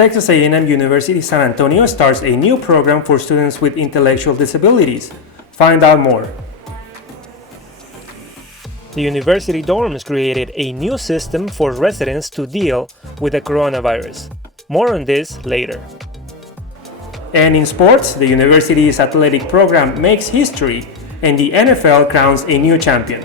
Texas A&M University-San Antonio starts a new program for students with intellectual disabilities. Find out more. The university dorms created a new system for residents to deal with the coronavirus. More on this later. And in sports, the university's athletic program makes history, and the NFL crowns a new champion.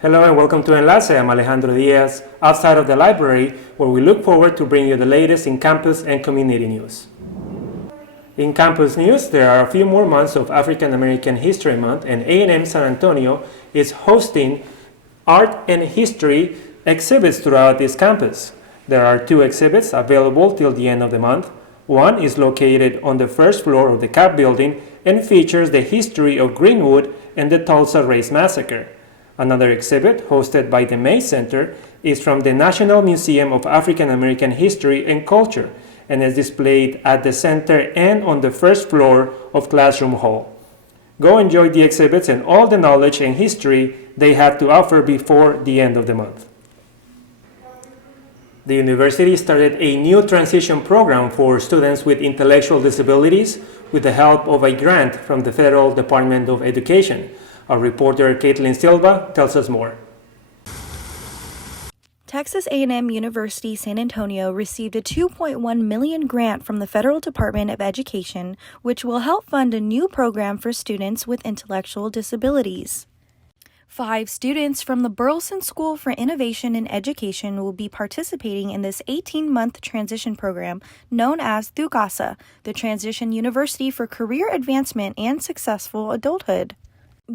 Hello and welcome to Enlace. I'm Alejandro Diaz, outside of the library, where we look forward to bring you the latest in campus and community news. In campus news, there are a few more months of African American History Month, and A&M San Antonio is hosting art and history exhibits throughout this campus. There are 2 exhibits available till the end of the month. One is located on the first floor of the CAP building and features the history of Greenwood and the Tulsa Race Massacre. Another exhibit, hosted by the May Center, is from the National Museum of African American History and Culture and is displayed at the center and on the first floor of Classroom Hall. Go enjoy the exhibits and all the knowledge and history they have to offer before the end of the month. The university started a new transition program for students with intellectual disabilities with the help of a grant from the Federal Department of Education. Our reporter Katelyn Silva tells us more. Texas A&M University-San Antonio received a $2.1 million grant from the Federal Department of Education, which will help fund a new program for students with intellectual disabilities. 5 students from the Burleson School for Innovation and Education will be participating in this 18-month transition program known as THUCASA, the Transition University for Career Advancement and Successful Adulthood.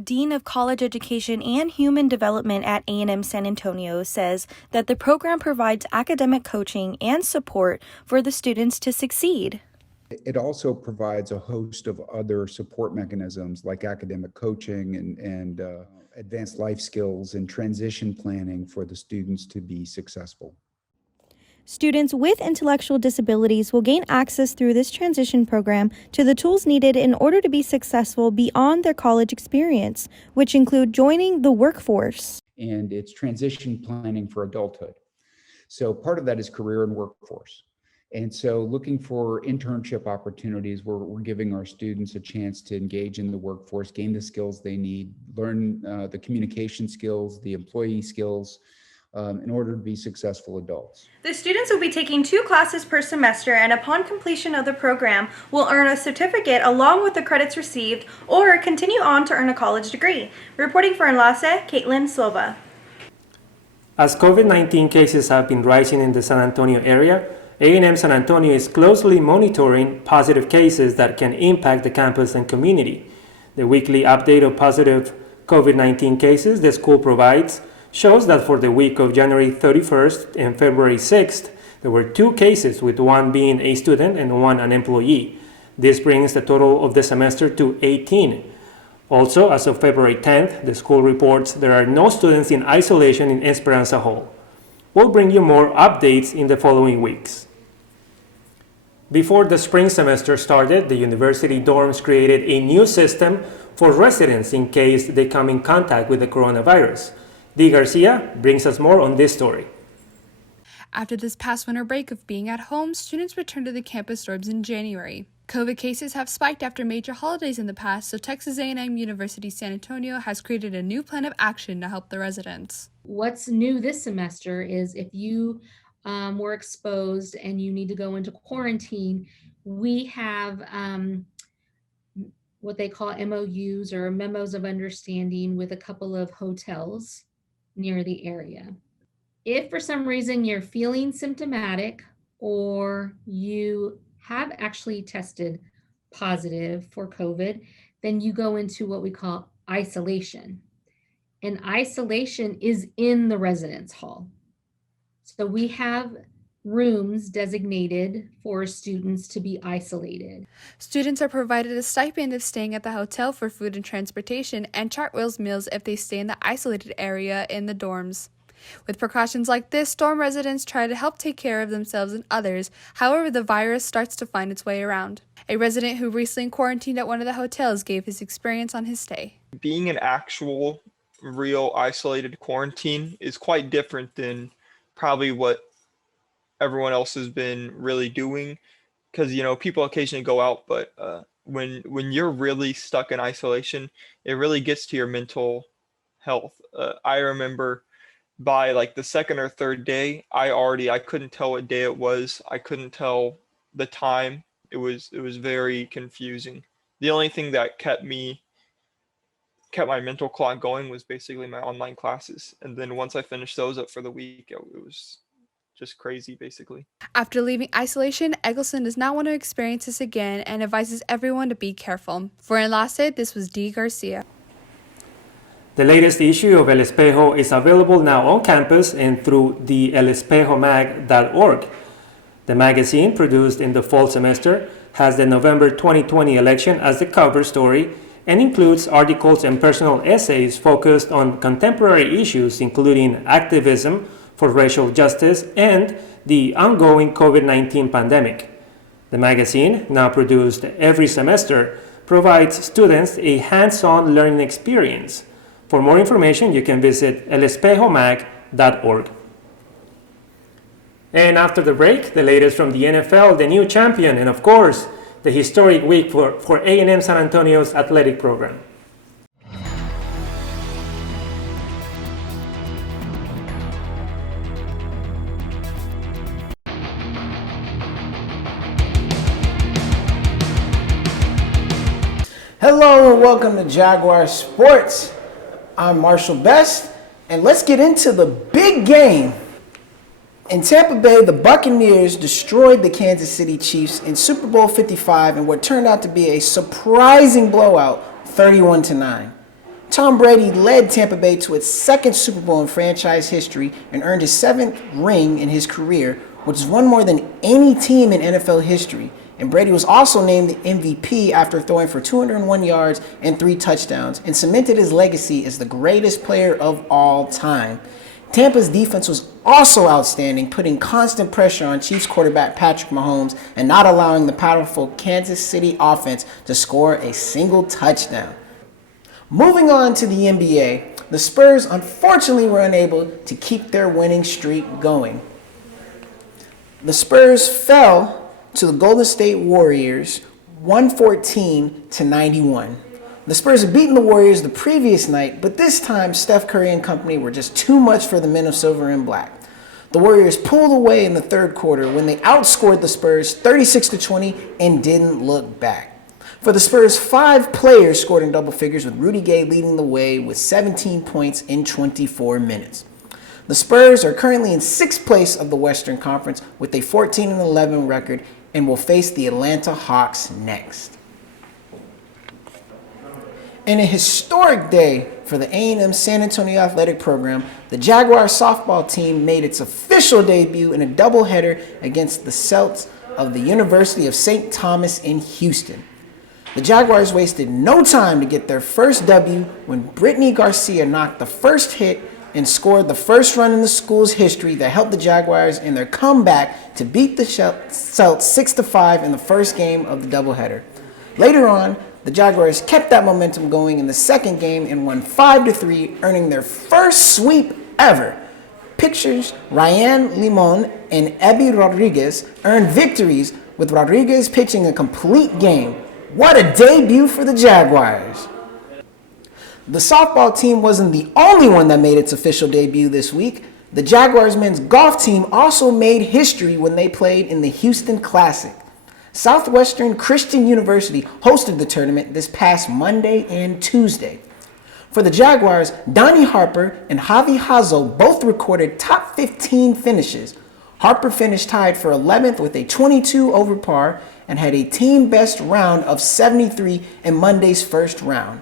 Dean of College Education and Human Development at A&M San Antonio says that the program provides academic coaching and support for the students to succeed. It also provides a host of other support mechanisms like academic coaching and advanced life skills and transition planning for the students to be successful. Students with intellectual disabilities will gain access through this transition program to the tools needed in order to be successful beyond their college experience, which include joining the workforce. And it's transition planning for adulthood. So part of that is career and workforce. And so looking for internship opportunities where we're giving our students a chance to engage in the workforce, gain the skills they need, learn the communication skills, the employee skills, in order to be successful adults. The students will be taking 2 classes per semester, and upon completion of the program will earn a certificate along with the credits received or continue on to earn a college degree. Reporting for Enlace, Caitlin Silva. As COVID-19 cases have been rising in the San Antonio area, A&M San Antonio is closely monitoring positive cases that can impact the campus and community. The weekly update of positive COVID-19 cases the school provides shows that for the week of January 31st and February 6th, there were 2 cases, with 1 being a student and 1 an employee. This brings the total of the semester to 18. Also, as of February 10th, the school reports there are no students in isolation in Esperanza Hall. We'll bring you more updates in the following weeks. Before the spring semester started, the university dorms created a new system for residents in case they come in contact with the coronavirus. Garcia brings us more on this story. After this past winter break of being at home, students returned to the campus dorms in January. COVID cases have spiked after major holidays in the past, so Texas A&M University-San Antonio has created a new plan of action to help the residents. What's new this semester is if you were exposed and you need to go into quarantine, we have what they call MOUs, or memos of understanding, with a couple of hotels near the area. If for some reason you're feeling symptomatic or you have actually tested positive for COVID, then you go into what we call isolation. And isolation is in the residence hall. So we have rooms designated for students to be isolated. Students are provided a stipend if staying at the hotel for food and transportation, and Chartwell's meals if they stay in the isolated area in the dorms. With precautions like this, storm residents try to help take care of themselves and others. However, the virus starts to find its way around. A resident who recently quarantined at one of the hotels gave his experience on his stay. Being an actual, real isolated quarantine is quite different than probably what everyone else has been really doing, because people occasionally go out, but when you're really stuck in isolation, it really gets to your mental health. I remember by like the second or third day, I couldn't tell what day it was. I couldn't tell the time. It was very confusing. The only thing that kept my mental clock going was basically my online classes. And then once I finished those up for the week, it was just crazy, basically. After leaving isolation, Eggleston does not want to experience this again and advises everyone to be careful. For Enlace, this was Garcia. The latest issue of El Espejo is available now on campus and through the elespejomag.org. The magazine, produced in the fall semester, has the November 2020 election as the cover story and includes articles and personal essays focused on contemporary issues including activism for racial justice and the ongoing COVID-19 pandemic. The magazine, now produced every semester, provides students a hands-on learning experience. For more information, you can visit elespejomag.org. And after the break, the latest from the NFL, the new champion, and of course, the historic week for A&M San Antonio's athletic program. Hello and welcome to Jaguar Sports. I'm Marshall Best, and let's get into the big game. In Tampa Bay, the Buccaneers destroyed the Kansas City Chiefs in Super Bowl 55 in what turned out to be a surprising blowout, 31-9. Tom Brady led Tampa Bay to its second Super Bowl in franchise history and earned his seventh ring in his career, which is one more than any team in NFL history. And Brady was also named the MVP after throwing for 201 yards and 3 touchdowns and cemented his legacy as the greatest player of all time. Tampa's defense was also outstanding, putting constant pressure on Chiefs quarterback Patrick Mahomes and not allowing the powerful Kansas City offense to score a single touchdown. Moving on to the NBA, the Spurs unfortunately were unable to keep their winning streak going. The Spurs fell to the Golden State Warriors 114-91. The Spurs had beaten the Warriors the previous night, but this time Steph Curry and company were just too much for the men of silver and black. The Warriors pulled away in the third quarter when they outscored the Spurs 36-20 and didn't look back. For the Spurs, 5 players scored in double figures, with Rudy Gay leading the way with 17 points in 24 minutes. The Spurs are currently in 6th place of the Western Conference with a 14-11 record and will face the Atlanta Hawks next. In a historic day for the A&M San Antonio athletic program, the Jaguar Softball team made its official debut in a doubleheader against the Celts of the University of St. Thomas in Houston. The Jaguars wasted no time to get their first W when Brittany Garcia knocked the first hit and scored the first run in the school's history that helped the Jaguars in their comeback to beat the Celts 6-5 in the first game of the doubleheader. Later on, the Jaguars kept that momentum going in the second game and won 5-3, earning their first sweep ever. Pitchers Ryan Limon and Ebi Rodriguez earned victories, with Rodriguez pitching a complete game. What a debut for the Jaguars! The softball team wasn't the only one that made its official debut this week. The Jaguars men's golf team also made history when they played in the Houston Classic. Southwestern Christian University hosted the tournament this past Monday and Tuesday. For the Jaguars, Donnie Harper and Javi Hazo both recorded top 15 finishes. Harper finished tied for 11th with a 22 over par and had a team best round of 73 in Monday's first round.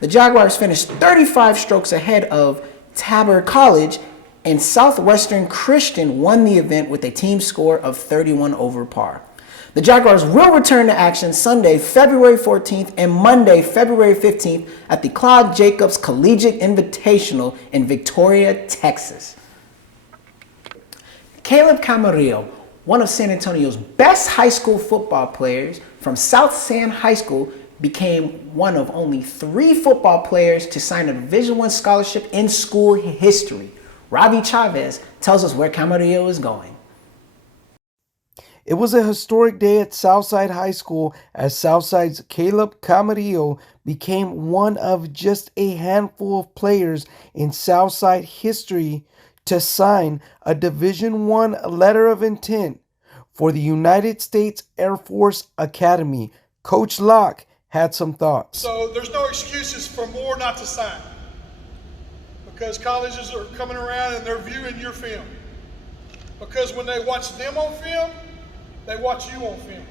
The Jaguars finished 35 strokes ahead of Tabor College, and Southwestern Christian won the event with a team score of 31 over par. The Jaguars will return to action Sunday, February 14th and Monday, February 15th at the Claude Jacobs Collegiate Invitational in Victoria, Texas. Caleb Camarillo, one of San Antonio's best high school football players from South San High School, became one of only 3 football players to sign a Division I scholarship in school history. Robby Chavez tells us where Camarillo is going. It was a historic day at Southside High School as Southside's Caleb Camarillo became one of just a handful of players in Southside history to sign a Division I letter of intent for the United States Air Force Academy. Coach Locke had some thoughts. So there's no excuses for more not to sign, because colleges are coming around and they're viewing your film. Because when they watch them on film, they watch you on film.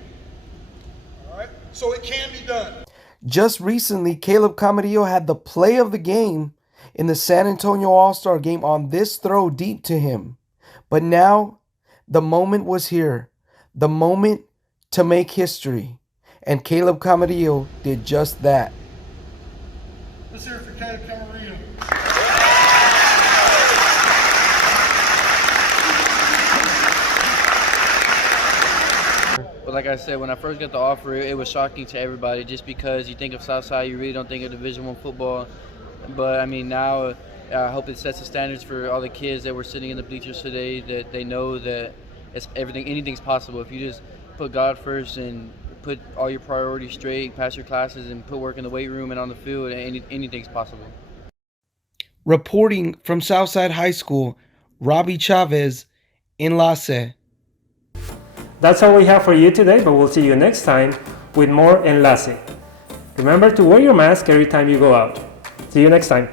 All right? So it can be done. Just recently, Caleb Camarillo had the play of the game in the San Antonio All-Star game on this throw deep to him. But now, the moment was here. The moment to make history. And Caleb Camarillo did just that. Let's hear it for Caleb Camarillo. But like I said, when I first got the offer, it was shocking to everybody, just because you think of Southside, you really don't think of Division I football. But I mean, now I hope it sets the standards for all the kids that were sitting in the bleachers today, that they know that anything's possible. If you just put God first and put all your priorities straight, pass your classes, and put work in the weight room and on the field, anything's possible. Reporting from Southside High School, Robby Chavez, Enlace. That's all we have for you today, but we'll see you next time with more Enlace. Remember to wear your mask every time you go out. See you next time.